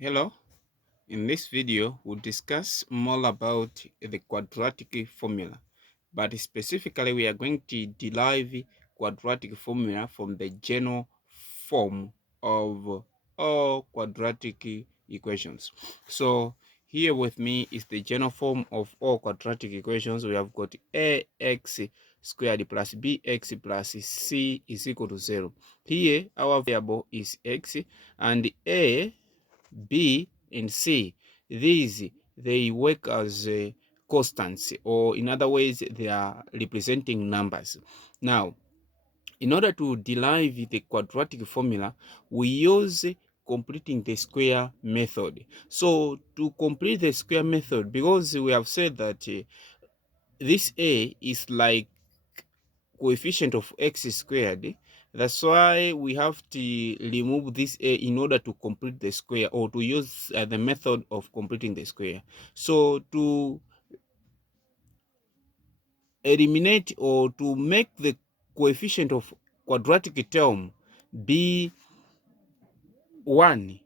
Hello, in this video we'll discuss more about the quadratic formula, but specifically we are going to derive quadratic formula from the general form of all quadratic equations. So here with me is the general form of all quadratic equations. We have got ax squared plus bx plus c is equal to 0. Here our variable is x and a, B, and C. These, they work as constants, or in other ways, they are representing numbers. Now, in order to derive the quadratic formula, we use completing the square method. So, to complete the square method, because we have said that this A is like coefficient of x squared, that's why we have to remove this a in order to complete the square, or to use the method of completing the square. So to eliminate or to make the coefficient of quadratic term be 1,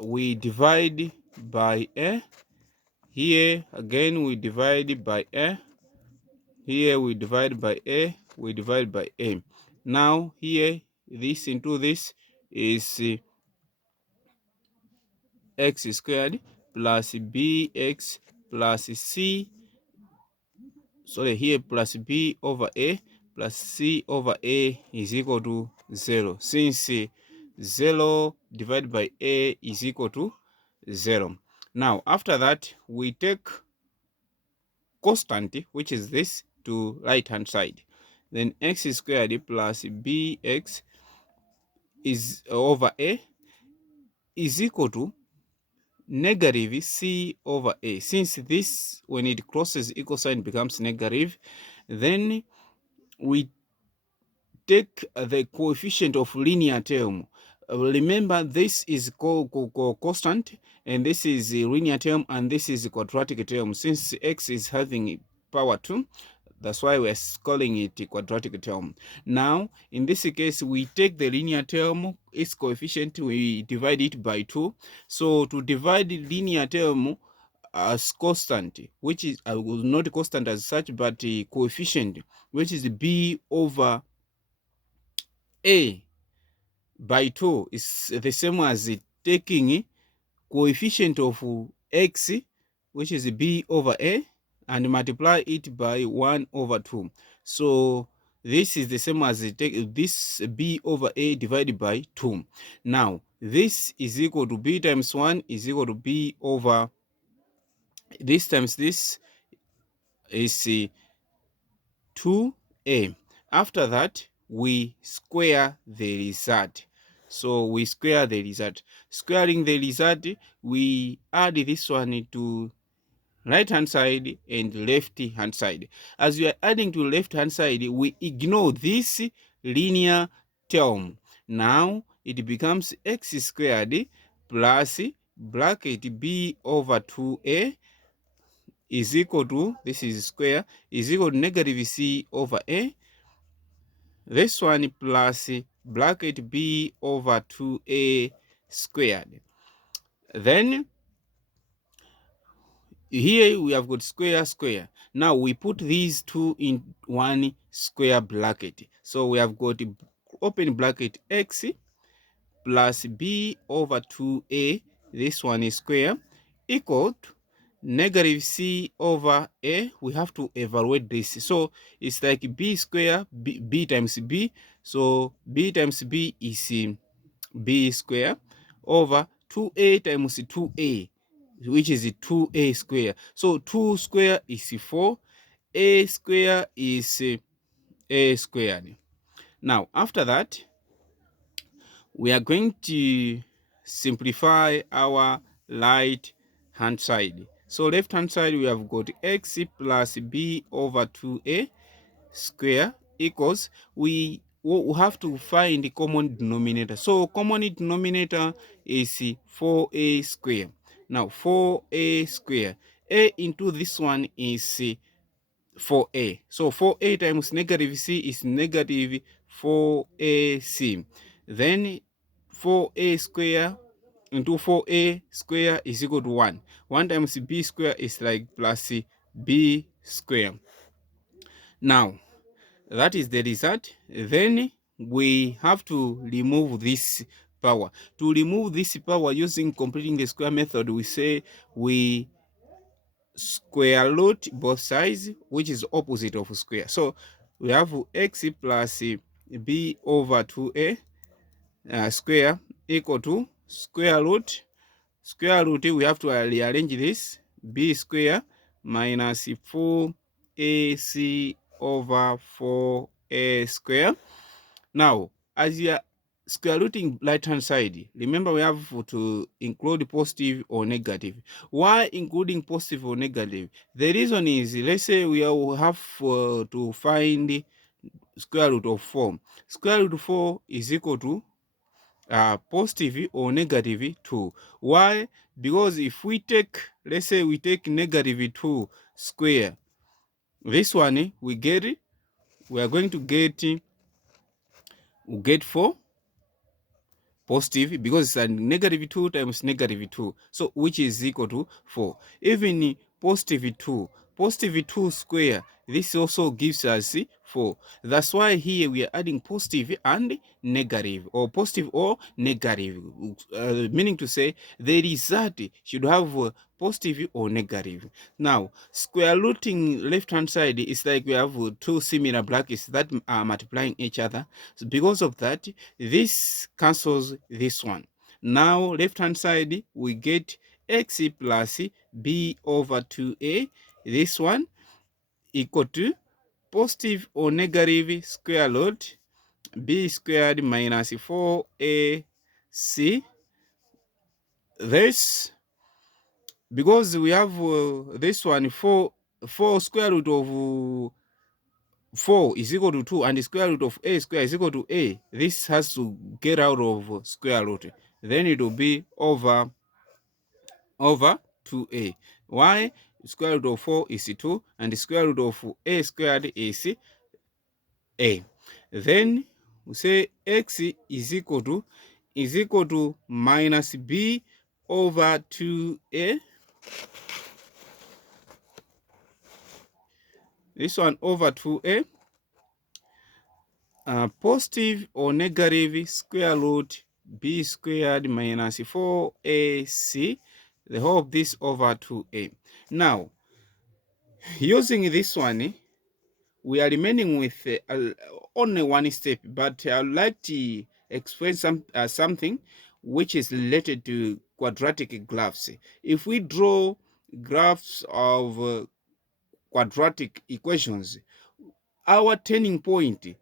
we divide by a. Here again we divide by a. Here we divide by a, we divide by a. Now here, this into this is x squared plus bx plus c, sorry, here plus b over a plus c over a is equal to 0, since 0 divided by a is equal to 0. Now after that we take constant, which is this, to right hand side. Then x squared plus bx is over a is equal to negative c over a. Since this, when it crosses equal sign, becomes negative, then we take the coefficient of linear term. Remember, this is constant, and this is a linear term, and this is a quadratic term. Since x is having power 2, that's why we're calling it a quadratic term. Now, in this case, we take the linear term, its coefficient, we divide it by 2. So to divide the linear term as constant, which is not constant as such, but a coefficient, which is b over a by 2, is the same as taking coefficient of x, which is b over a, and multiply it by 1 over 2. So this is the same as take this b over a divided by 2. Now this is equal to b times 1 is equal to b over this times this is 2a. After that, we square the result. So we square the result. Squaring the result, we add this one to right hand side and left hand side. As we are adding to left hand side, we ignore this linear term. Now it becomes x squared plus bracket b over 2a is equal to, this is square, is equal to negative c over a. This one plus bracket b over 2a squared. Then here we have got square square. Now we put these two in one square bracket. So we have got open bracket x plus b over 2a, this one is square, equal to negative c over a. We have to evaluate this. So it's like b square, b times b. So b times b is b square over 2a times 2a, which is 2a square. So 2 square is 4, a square is a squared. Now after that, we are going to simplify our right hand side. So left hand side, we have got x plus b over 2a square equals, we have to find the common denominator. So common denominator is 4a square. Now 4a square, a into this one is 4a. So 4a times negative c is negative 4ac. Then 4a square into 4a square is equal to 1. 1 times b square is like plus b square. Now, that is the result. Then we have to remove this power. To remove this power using completing the square method, we say we square root both sides, which is opposite of square. So we have x plus b over 2a square equal to square root. Square root, we have to rearrange this, b square minus 4ac over 4a square. Now, as you are square rooting right hand side, remember we have to include positive or negative. Why including positive or negative? The reason is, let's say we have to find square root of 4. Square root of 4 is equal to positive or negative 2. Why? Because if we take, let's say we take negative 2 square, this one we are going to get 4 positive, because it's a negative 2 times negative 2, so which is equal to 4. Even positive 2 square, this also gives us 4. That's why here we are adding positive and negative, or positive or negative, meaning to say the result should have positive or negative. Now, square rooting left hand side is like we have two similar brackets that are multiplying each other. So because of that, this cancels this one. Now, left hand side, we get x plus b over 2a. This one equal to positive or negative square root b squared minus 4ac. This, because we have this one, 4 square root of 4 is equal to 2, and the square root of a square is equal to a. This has to get out of square root. Then it will be over 2a. Why? Square root of 4 is 2, and the square root of a squared is a. Then we say x is equal to minus b over 2a. This one over 2a. Positive or negative square root b squared minus 4ac, the whole of this over 2a. Now, using this one, we are remaining with only one step, but I'd like to explain something which is related to quadratic graphs. If we draw graphs of quadratic equations, our turning point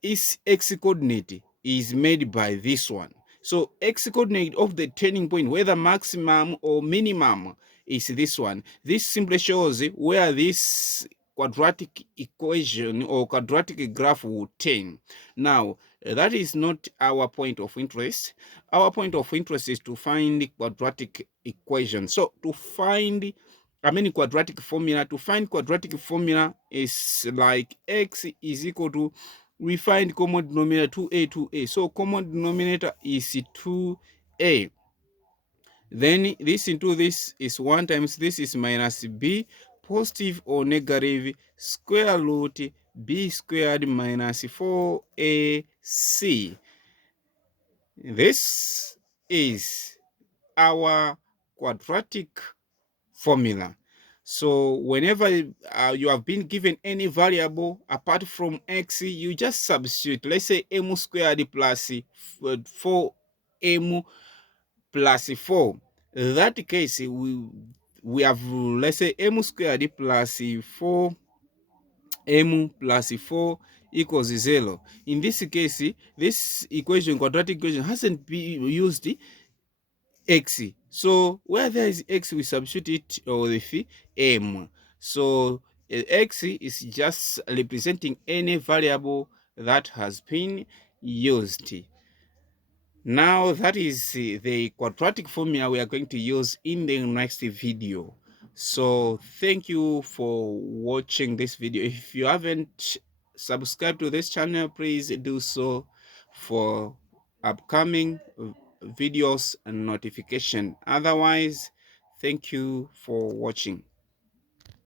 its x coordinate is made by this one. So x coordinate of the turning point, whether maximum or minimum, is this one. This simply shows where this quadratic equation or quadratic graph will turn. Now, that is not our point of interest. Our point of interest is to find quadratic equation. So to find quadratic formula, to find quadratic formula is like x is equal to, we find common denominator 2a. So common denominator is 2a. Then this into this is 1 times this is minus b, positive or negative square root b squared minus 4ac. This is our quadratic formula. So whenever you have been given any variable apart from x, you just substitute. Let's say m squared plus 4m plus 4. In that case, we have, let's say, m squared plus 4m plus 4 equals 0. In this case, this equation, quadratic equation, hasn't been used x. So where there is x, we substitute it with m. So x is just representing any variable that has been used. Now that is the quadratic formula we are going to use in the next video. So thank you for watching this video. If you haven't subscribed to this channel, please do so for upcoming videos and notification. Otherwise, thank you for watching.